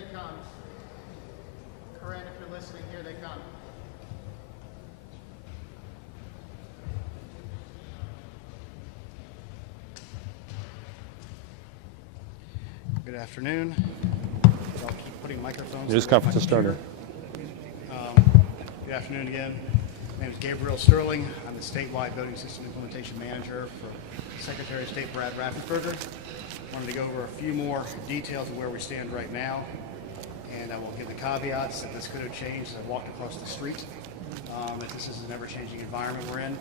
they come. Corinne, if you're listening, here they come. Good afternoon. I'll keep putting microphones. News conference is started. Good afternoon again. My name is Gabriel Sterling. I'm the statewide voting system implementation manager for Secretary of State Brad Raffensperger. I wanted to go over a few more details of where we stand right now, and I will give the caveats that this could have changed as I walked across the street, that this is an ever-changing environment we're in.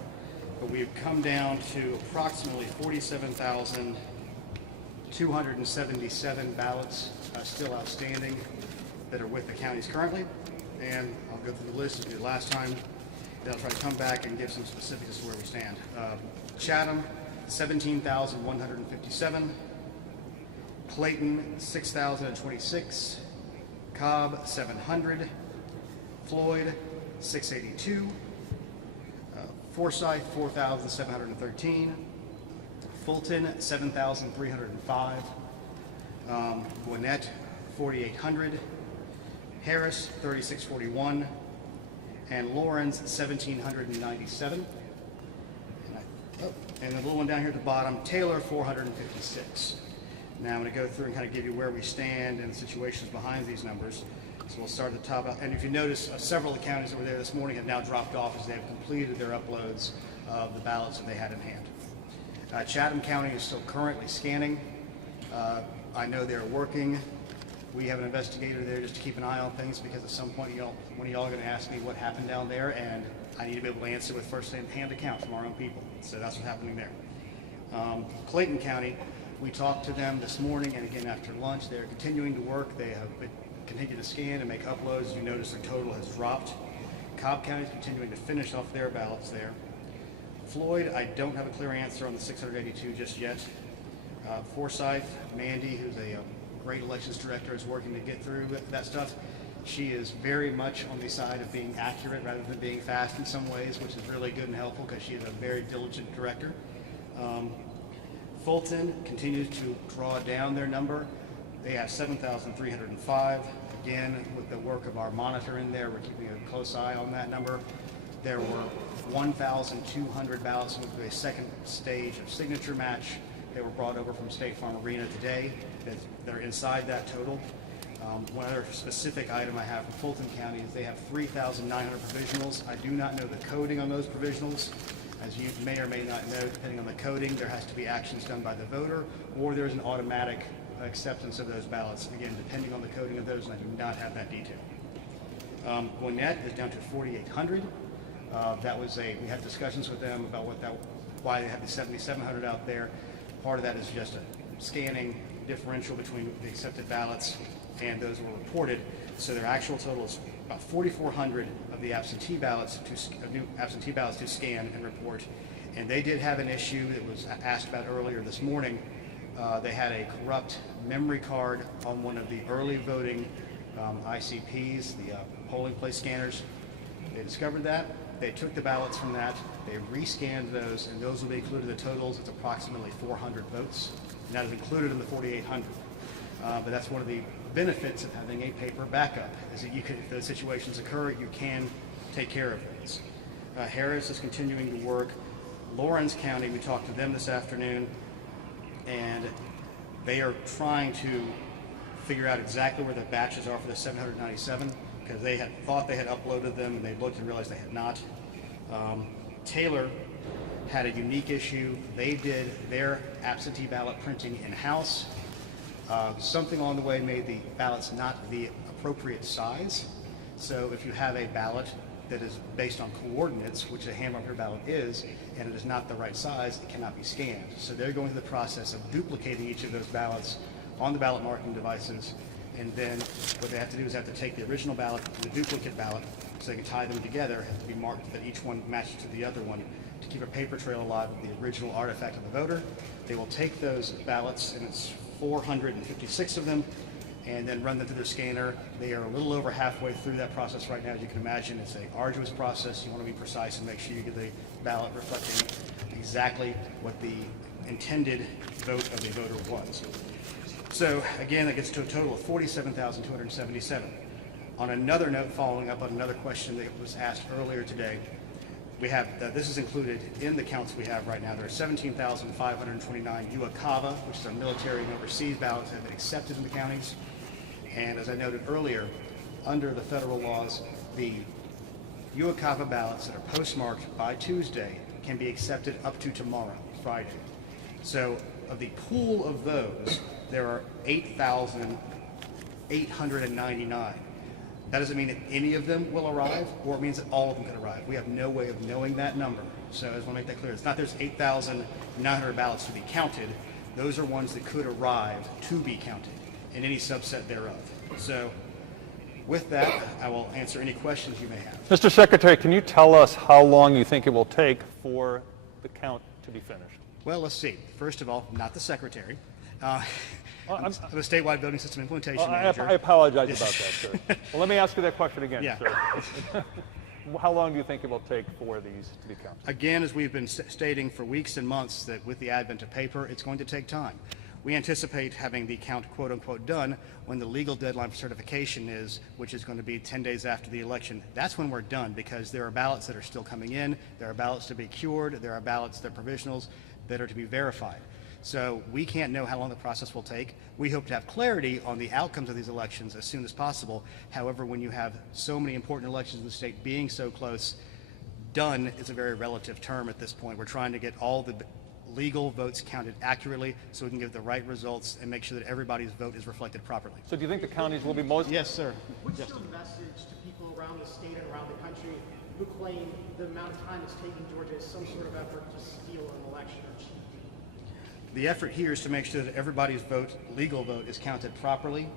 But we've come down to approximately 47,277 ballots still outstanding that are with the counties currently. And I'll go through the list as we did last time. Then I'll try to come back and give some specifics as to where we stand. Chatham, 17,157. Clayton, 6,026. Cobb, 700. Floyd, 682. Forsyth, 4,713. Fulton, 7,305. Gwinnett, 4,800. Harris, 3,641. And Lawrence, 1,797. And the little one down here at the bottom, Taylor, 456. Now I'm going to go through and kind of give you where we stand and the situations behind these numbers. So we'll start at the top. And if you notice, several of the counties that were there this morning have now dropped off as they have completed their uploads of the ballots that they had in hand. Chatham County is still currently scanning. I know they're working. We have an investigator there just to keep an eye on things, because at some point one of y'all are going to ask me what happened down there, and I need to be able to answer with first-hand account from our own people. So that's what's happening there. Clayton County, we talked to them this morning and again after lunch. They're continuing to work. They have continued to scan and make uploads. As you notice, their total has dropped. Cobb County is continuing to finish off their ballots there. Floyd, I don't have a clear answer on the 682 just yet. Forsyth, Mandy, who's a great elections director, is working to get through that stuff. She is very much on the side of being accurate rather than being fast in some ways, which is really good and helpful because she is a very diligent director. Fulton continues to draw down their number. They have 7,305. Again, with the work of our monitor in there, we're keeping a close eye on that number. There were 1,200 ballots with a second stage of signature match. They were brought over from State Farm Arena today. They're inside that total. One other specific item I have from Fulton County is they have 3,900 provisionals. I do not know the coding on those provisionals. As you may or may not know, depending on the coding, there has to be actions done by the voter, or there's an automatic acceptance of those ballots. Again, depending on the coding of those, and I do not have that detail. Gwinnett is down to 4,800. We had discussions with them about why they have the 7,700 out there. Part of that is just a scanning differential between the accepted ballots and those that were reported. So their actual total is about 4,400 of the absentee ballots to scan and report. And they did have an issue that was asked about earlier this morning. They had a corrupt memory card on one of the early voting ICPs, the polling place scanners. They discovered that. They took the ballots from that. They rescanned those, and those will be included in the totals. It's approximately 400 votes. And that is included in the 4,800. But that's one of the benefits of having a paper backup, is that you can, if those situations occur, you can take care of things. Harris is continuing to work. Lawrence County, we talked to them this afternoon, and they are trying to figure out exactly where the batches are for the 797, because they had thought they had uploaded them, and they looked and realized they had not. Taylor had a unique issue. They did their absentee ballot printing in-house. Something along the way made the ballots not the appropriate size. So if you have a ballot that is based on coordinates, which a hand-marked ballot is, and it is not the right size, it cannot be scanned. So they're going through the process of duplicating each of those ballots on the ballot marking devices, and then what they have to do is have to take the original ballot and the duplicate ballot, so they can tie them together, have to be marked that each one matches to the other one, to keep a paper trail alive of the original artifact of the voter. They will take those ballots, and it's 456 of them, and then run them through their scanner. They are a little over halfway through that process right now. As you can imagine, it's an arduous process. You want to be precise and make sure you get the ballot reflecting exactly what the intended vote of the voter was. So again, that gets to a total of 47,277. On another note, following up on another question that was asked earlier today, we have, this is included in the counts we have right now. There are 17,529 UACAVA, which is our military and overseas ballots that have been accepted in the counties. And as I noted earlier, under the federal laws, the UACAVA ballots that are postmarked by Tuesday can be accepted up to tomorrow, Friday. So of the pool of those, there are 8,899. That doesn't mean that any of them will arrive, or it means that all of them could arrive. We have no way of knowing that number. So I just want to make that clear. It's not there's 8,900 ballots to be counted. Those are ones that could arrive to be counted in any subset thereof. So with that, I will answer any questions you may have. Mr. Secretary, can you tell us how long you think it will take for the count to be finished? Well, let's see. First of all, not the Secretary. I'm a statewide voting system implementation manager. I apologize about that, sir. Well, let me ask you that question again, Yeah. sir. How long do you think it will take for these to be counted? Again, as we've been stating for weeks and months, that with the advent of paper, it's going to take time. We anticipate having the count quote unquote done when the legal deadline for certification is, which is going to be 10 days after the election. That's when we're done, because there are ballots that are still coming in, there are ballots to be cured, there are ballots that are provisionals that are to be verified. So we can't know how long the process will take. We hope to have clarity on the outcomes of these elections as soon as possible. However, when you have so many important elections in the state being so close, done is a very relative term at this point. We're trying to get all the legal votes counted accurately so we can give the right results and make sure that everybody's vote is reflected properly. So do you think the counties will be most... Yes, sir. What's your message to people around the state and around the country who claim the amount of time it's taking Georgia is some sort of effort to steal an election or cheat? The effort here is to make sure that everybody's vote, legal vote, is counted properly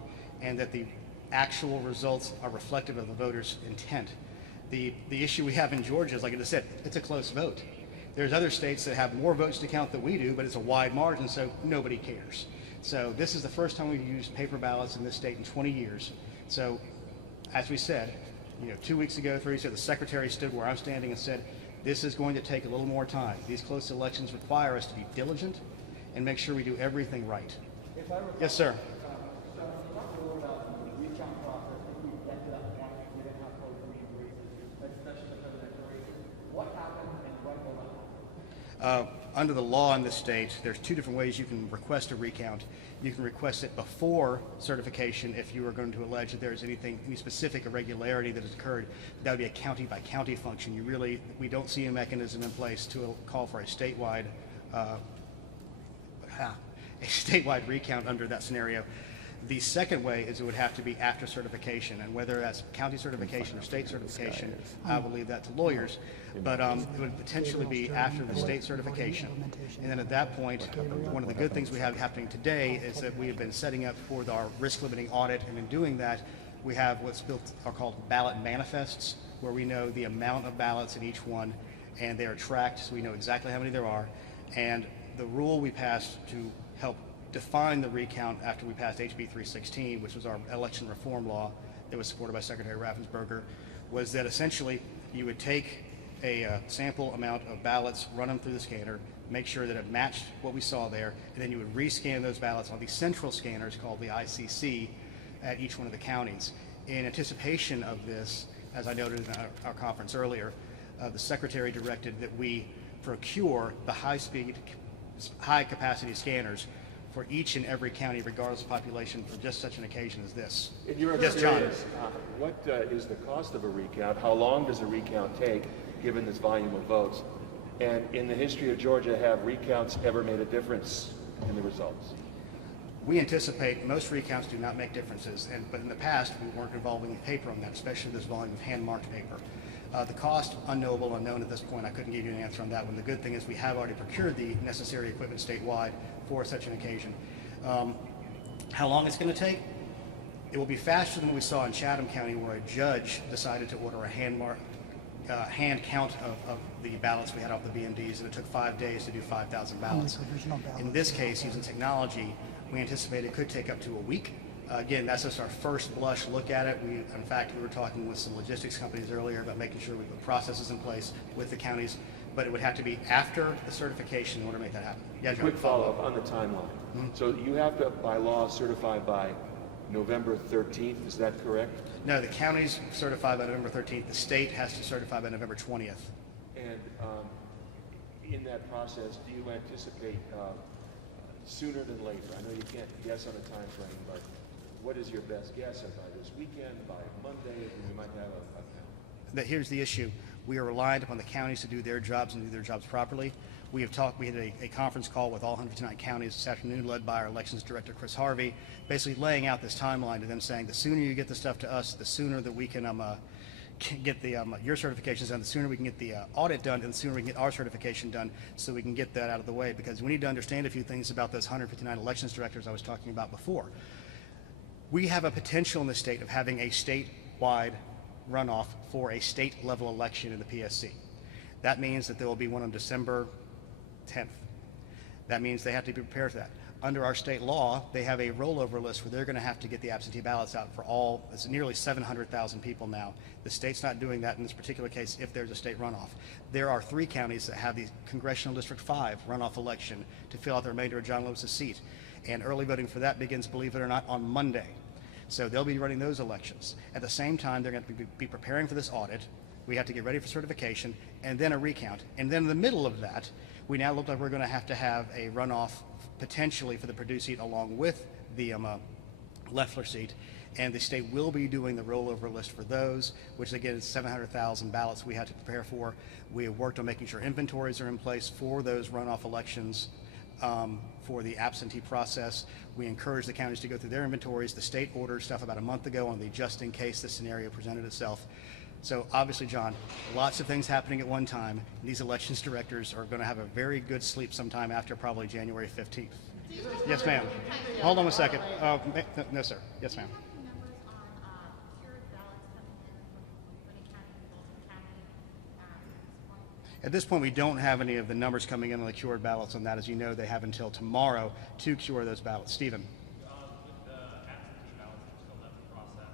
and that the actual results are reflective of the voters' intent. The issue we have in Georgia is, like I just said, it's a close vote. There's other states that have more votes to count than we do, but it's a wide margin, so nobody cares. So this is the first time we've used paper ballots in this state in 20 years. So as we said, 2 weeks ago, 3 weeks ago, the Secretary stood where I'm standing and said, this is going to take a little more time. These close elections require us to be diligent and make sure we do everything right. Yes, sir. Under the law in this state, there's two different ways you can request a recount. You can request it before certification if you are going to allege that there's any specific irregularity that has occurred. That would be a county by county function. We don't see a mechanism in place to call for a statewide recount under that scenario. The second way is it would have to be after certification, and whether that's county certification or state certification, I will leave that to lawyers. But it would potentially be after the state certification. And then at that point, one of the good things we have happening today is that we have been setting up for our risk limiting audit, and in doing that, we have what's called Ballot Manifests, where we know the amount of ballots in each one, and they are tracked, so we know exactly how many there are. And the rule we passed to help define the recount after we passed HB 316, which was our election reform law that was supported by Secretary Raffensperger, was that essentially you would take a sample amount of ballots, run them through the scanner, make sure that it matched what we saw there, and then you would rescan those ballots on these central scanners called the ICC at each one of the counties. In anticipation of this, as I noted in our conference earlier, the Secretary directed that we procure the high-speed, high-capacity scanners for each and every county, regardless of population, for just such an occasion as this. In your experience, what is the cost of a recount? How long does a recount take, given this volume of votes? And in the history of Georgia, have recounts ever made a difference in the results? We anticipate most recounts do not make differences, but in the past, we weren't involving paper on that, especially this volume of hand-marked paper. The cost, unknowable, unknown at this point. I couldn't give you an answer on that one. The good thing is we have already procured the necessary equipment statewide for such an occasion. How long it's going to take? It will be faster than what we saw in Chatham County, where a judge decided to order a hand count of the ballots we had off the BMDs, and it took 5 days to do 5,000 ballots. In this case, using technology, we anticipate it could take up to a week. Again, that's just our first blush look at it. In fact, we were talking with some logistics companies earlier about making sure we put processes in place with the counties but it would have to be after the certification in order to make that happen. Yeah, John, Quick follow-up on the timeline. So you have to, by law, certify by November 13th, is that correct? No, the counties certify by November 13th. The state has to certify by November 20th. And in that process, do you anticipate sooner than later? I know you can't guess on a time frame, but what is your best guess? By this weekend, by Monday, we might have a Here's the issue. We are reliant upon the counties to do their jobs and do their jobs properly. We had a conference call with all 159 counties this afternoon, led by our elections director, Chris Harvey, basically laying out this timeline to them, saying the sooner you get the stuff to us, the sooner that we can get the your certifications done, the sooner we can get the audit done, and the sooner we can get our certification done, so we can get that out of the way. Because we need to understand a few things about those 159 elections directors I was talking about before. We have a potential in the state of having a statewide runoff for a state level election in the PSC. That means that there will be one on December 10th. That means they have to be prepared for that. Under our state law, they have a rollover list where they're going to have to get the absentee ballots out for all, it's nearly 700,000 people now. The state's not doing that in this particular case if there's a state runoff. There are 3 counties that have the Congressional District 5 runoff election to fill out the remainder of John Lewis's seat. And early voting for that begins, believe it or not, on Monday. So they'll be running those elections. At the same time, they're going to be preparing for this audit. We have to get ready for certification, and then a recount. And then in the middle of that, we now look like we're going to have a runoff potentially for the Purdue seat along with the Loeffler seat. And the state will be doing the rollover list for those, which again is 700,000 ballots we have to prepare for. We have worked on making sure inventories are in place for those runoff elections. For the absentee process, we encourage the counties to go through their inventories. The state ordered stuff about a month ago on the just in case this scenario presented itself. So obviously, John, lots of things happening at one time. These elections directors are going to have a very good sleep sometime after probably January 15th. Yes, ma'am. Hold on a second. No, sir. Yes, ma'am. At this point, we don't have any of the numbers coming in on the cured ballots on that. As you know, they have until tomorrow to cure those ballots. Stephen. With the absentee ballots that are still left to process,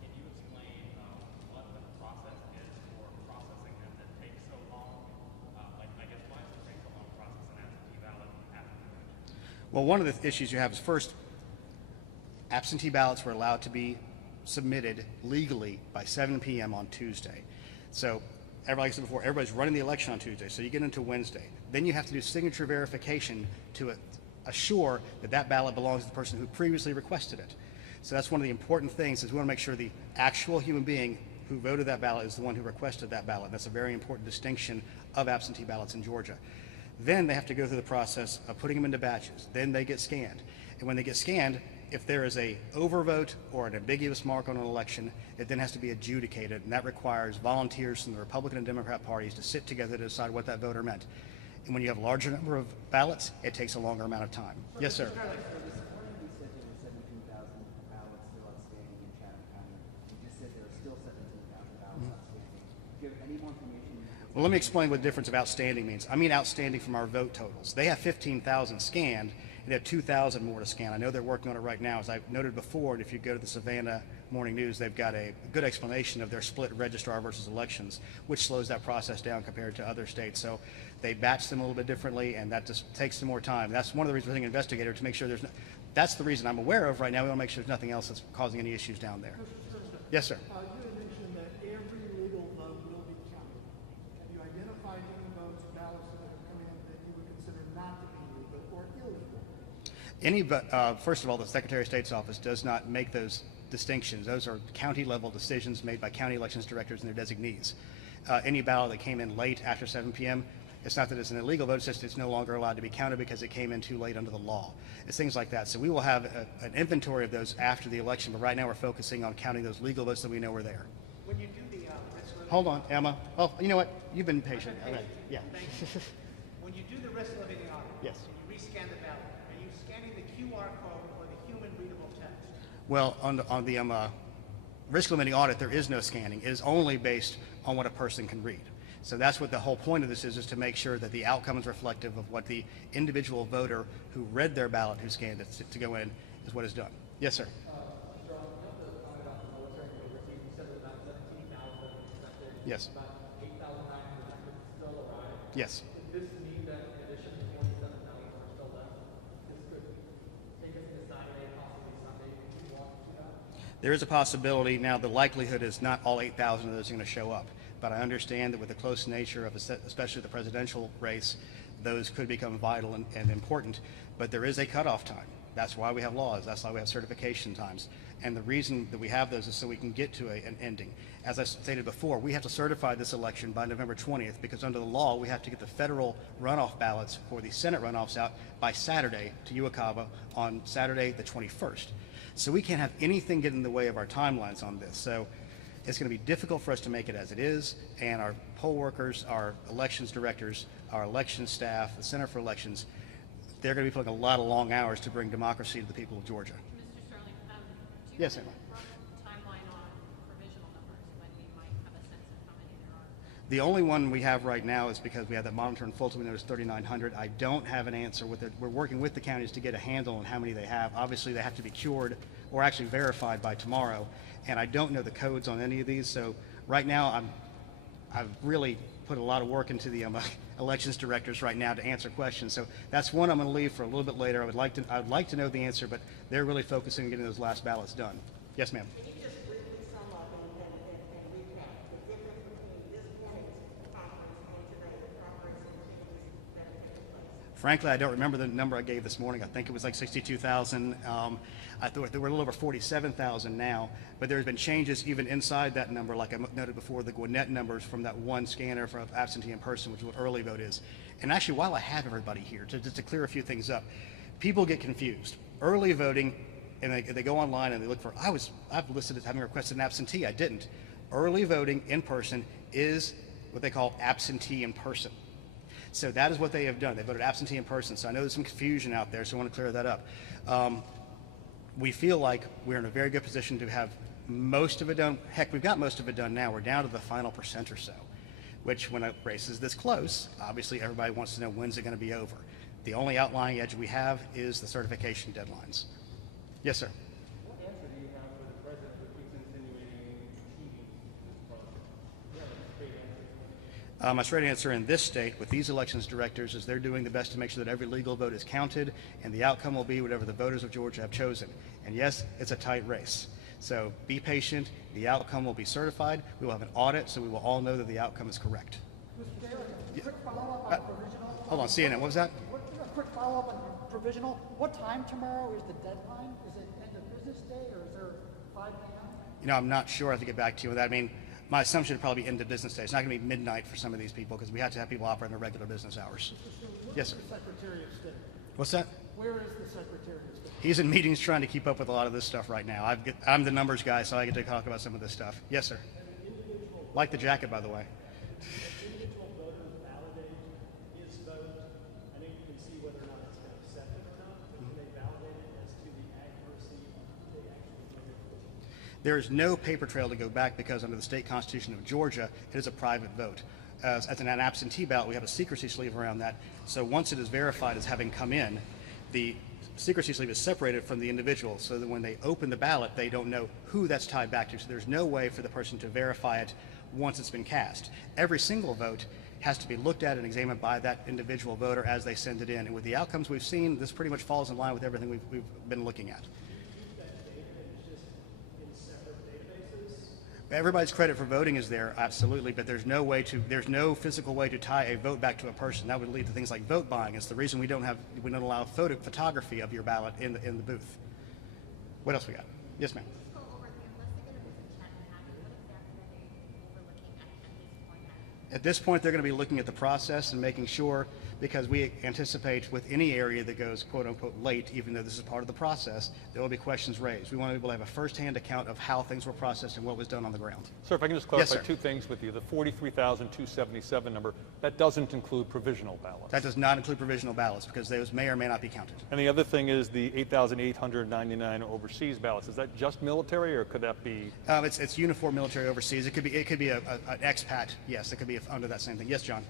can you explain what the process is for processing them that takes so long? I guess why does it take so long to process an absentee ballot after the election? Well, one of the issues you have is, first, absentee ballots were allowed to be submitted legally by 7 p.m. on Tuesday. So like I said before, everybody's running the election on Tuesday, so you get into Wednesday. Then you have to do signature verification to assure that that ballot belongs to the person who previously requested it. So that's one of the important things, is we want to make sure the actual human being who voted that ballot is the one who requested that ballot. That's a very important distinction of absentee ballots in Georgia. Then they have to go through the process of putting them into batches. Then they get scanned. And when they get scanned, if there is a overvote or an ambiguous mark on an election, it then has to be adjudicated, and that requires volunteers from the Republican and Democrat parties to sit together to decide what that voter meant. And when you have a larger number of ballots, it takes a longer amount of time. Yes, sir. This morning we said there were 17,000 ballots still outstanding in Chatham County. You just said there are still 17,000 ballots outstanding. Do you have any more information? Well, let me explain what the difference of outstanding means. I mean outstanding from our vote totals. They have 15,000 scanned, and they have 2,000 more to scan. I know they're working on it right now. As I noted before, and if you go to the Savannah Morning News, they've got a good explanation of their split registrar versus elections, which slows that process down compared to other states. So they batch them a little bit differently, and that just takes some more time. That's one of the reasons we're taking an investigator, to make sure there's no, that's the reason I'm aware of right now. We want to make sure there's nothing else that's causing any issues down there. Yes, sir. You had mentioned that every legal vote will be counted. Have you identified any votes, ballots that have come in that you would consider not to be legal or illegal? First of all, the Secretary of State's office does not make those distinctions. Those are county-level decisions made by county elections directors and their designees. Any ballot that came in late after 7 p.m., it's not that it's an illegal vote, it's just it's no longer allowed to be counted because it came in too late under the law. It's things like that. So we will have an inventory of those after the election, but right now we're focusing on counting those legal votes that we know are there. When you do the risk limiting, Hold on, Emma. Oh, you know what? You've been patient. Okay. Yeah. thank you. When you do the risk limiting audit, Yes. and you rescan the ballot, are you scanning the QR code or the human readable text? Well, on the risk limiting audit, there is no scanning. It is only based on what a person can read. So that's what the whole point of this is to make sure that the outcome is reflective of what the individual voter who read their ballot, who scanned it to go in, is what is done. Yes, sir. Yes. Yes. Does this mean that in addition to 47 ballots are still left? This could take us into Saturday, possibly Sunday, if you want to do that? There is a possibility. Now, the likelihood is not all 8,000 of those are going to show up. But I understand that with the close nature of, especially the presidential race, those could become vital and important. But there is a cutoff time. That's why we have laws. That's why we have certification times. And the reason that we have those is so we can get to an ending. As I stated before, we have to certify this election by November 20th because under the law, we have to get the federal runoff ballots for the Senate runoffs out by Saturday to Uwakava on Saturday the 21st. So we can't have anything get in the way of our timelines on this. So it's going to be difficult for us to make it as it is, and our poll workers, our elections directors, our election staff, the Center for Elections, they're going to be putting a lot of long hours to bring democracy to the people of Georgia. Mr. Sterling, do you Yes, have a Emma. rough timeline on provisional numbers, when we might have a sense of how many there are? The only one we have right now is because we have that monitor in Fulton, we know it's 3,900. I don't have an answer with it. We're working with the counties to get a handle on how many they have. Obviously, they have to be cured or actually verified by tomorrow, and I don't know the codes on any of these. So right now, I've really put a lot of work into the elections directors right now to answer questions. So that's one I'm going to leave for a little bit later. I'd like to know the answer, but they're really focusing on getting those last ballots done. Yes, ma'am. Can you just briefly sum up and recap the difference between this morning's conference and today, the preparation changes that have taken place? Frankly, I don't remember the number I gave this morning. I think it was like 62,000. I thought there were a little over 47,000 now, but there's been changes even inside that number, like I noted before, the Gwinnett numbers from that one scanner for absentee in person, which is what early vote is. And actually, while I have everybody here, just to clear a few things up, people get confused. Early voting, and they go online and they look for, I've listed as having requested an absentee. I didn't. Early voting in person is what they call absentee in person. So that is what they have done. They voted absentee in person. So I know there's some confusion out there, so I want to clear that up. We feel like we're in a very good position to have most of it done. Heck, we've got most of it done now. We're down to the final percent or so, which when a race is this close, obviously everybody wants to know when's it going to be over. The only outlying edge we have is the certification deadlines. Yes, sir. What answer do you have for the president who keeps insinuating cheating in this process? Do you have a straight answer? My straight answer in this state with these elections directors is they're doing the best to make sure that every legal vote is counted and the outcome will be whatever the voters of Georgia have chosen. And yes, it's a tight race. So be patient. The outcome will be certified. We will have an audit, so we will all know that the outcome is correct. Mr. Taylor, a quick follow-up on provisional. Hold on, CNN, what was that? A quick follow-up on provisional. What time tomorrow is the deadline? Is it end of business day or is there 5 p.m.? You know, I'm not sure. I have to get back to you with that. I mean, my assumption would probably be end of business day. It's not going to be midnight for some of these people because we have to have people operate in their regular business hours. Yes, sir. The Secretary of State. What's that? Where is the Secretary of State? He's in meetings trying to keep up with a lot of this stuff right now. I'm the numbers guy, so I get to talk about some of this stuff. Yes, sir. Like the jacket, by the way. Individual voters validate his vote. I know you can see whether or not it's been accepted or not, but can they validate it as to the accuracy they actually voted? There is no paper trail to go back because under the state constitution of Georgia, it is a private vote. As an absentee ballot, we have a secrecy sleeve around that. So once it is verified as having come in, the secrecy sleeve is separated from the individual so that when they open the ballot, they don't know who that's tied back to. So there's no way for the person to verify it once it's been cast. Every single vote has to be looked at and examined by that individual voter as they send it in. And with the outcomes we've seen, this pretty much falls in line with everything we've been looking at. Everybody's credit for voting is there, absolutely, but there's no physical way to tie a vote back to a person. That would lead to things like vote buying. It's the reason we don't allow photography of your ballot in the booth. What else we got? Yes, ma'am. Let's go over the unless they're going to visit Chatham County, what exactly are they overlooking at this point? At this point, they're going to be looking at the process and making sure, because we anticipate with any area that goes quote-unquote late, even though this is part of the process, there will be questions raised. We want to be able to have a first-hand account of how things were processed and what was done on the ground. Sir, if I can just clarify Yes, sir. two things with you. The 43,277 number, that doesn't include provisional ballots. That does not include provisional ballots because those may or may not be counted. And the other thing is the 8,899 overseas ballots. Is that just military, or could that be? It's uniform military overseas. It could be an expat. Yes, it could be under that same thing. Yes, John.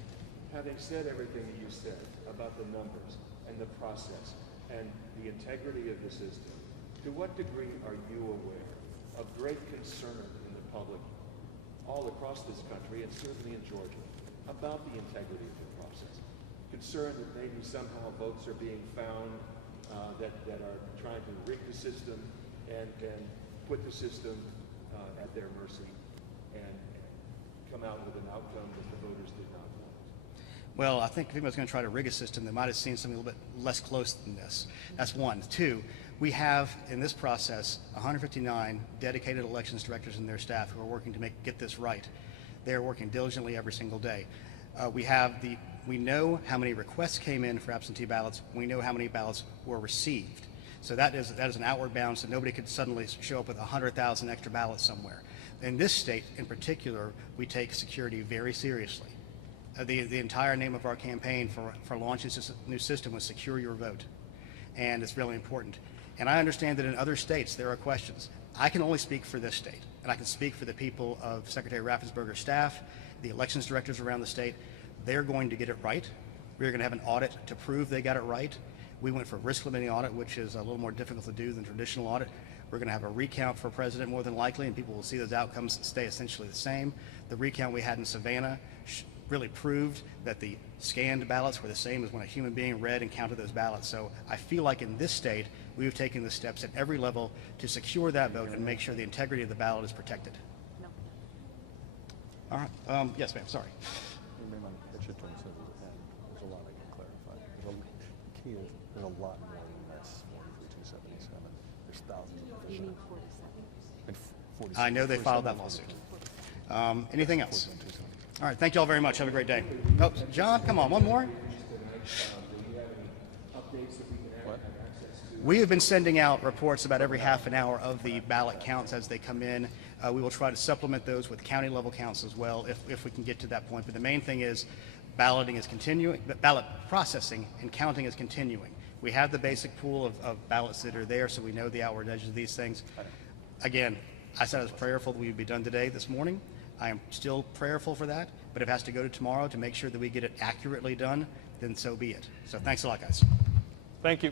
Having said everything that you said about the numbers and the process and the integrity of the system, to what degree are you aware of great concern in the public all across this country and certainly in Georgia about the integrity of the process. Concerned that maybe somehow votes are being found that are trying to rig the system and put the system at their mercy and come out with an outcome that the voters did not want. Well, I think if anyone's going to try to rig a system, they might have seen something a little bit less close than this. That's one. Two, we have in this process 159 dedicated elections directors and their staff who are working to get this right. They are working diligently every single day. We know how many requests came in for absentee ballots. We know how many ballots were received. So that is an outward bound, so nobody could suddenly show up with 100,000 extra ballots somewhere. In this state in particular, we take security very seriously. The entire name of our campaign for launching this new system was Secure Your Vote. And it's really important. And I understand that in other states there are questions. I can only speak for this state, and I can speak for the people of Secretary Raffensperger's staff, the elections directors around the state. They're going to get it right. We're going to have an audit to prove they got it right. We went for risk limiting audit, which is a little more difficult to do than traditional audit. We're going to have a recount for president more than likely, and people will see those outcomes stay essentially the same. The recount we had in Savannah really proved that the scanned ballots were the same as when a human being read and counted those ballots. So I feel like in this state, we have taken the steps at every level to secure that vote and make sure the integrity of the ballot is protected. No. All right. Yes, ma'am. Sorry. There's a lot I can clarify. The key is there's a lot more than this 43,277. There's thousands of You official. mean 47? And 47 I know they filed that lawsuit. Anything else? All right. Thank you all very much. Have a great day. Oh, John, come on. One more. We have been sending out reports about every half an hour of the ballot counts as they come in. We will try to supplement those with county level counts as well if we can get to that point. But the main thing is balloting is continuing, ballot processing and counting is continuing. We have the basic pool of ballots that are there, so we know the outward edges of these things. Again, I said I was prayerful that we would be done today, this morning. I am still prayerful for that, but if it has to go to tomorrow to make sure that we get it accurately done, then so be it. So thanks a lot, guys. Thank you.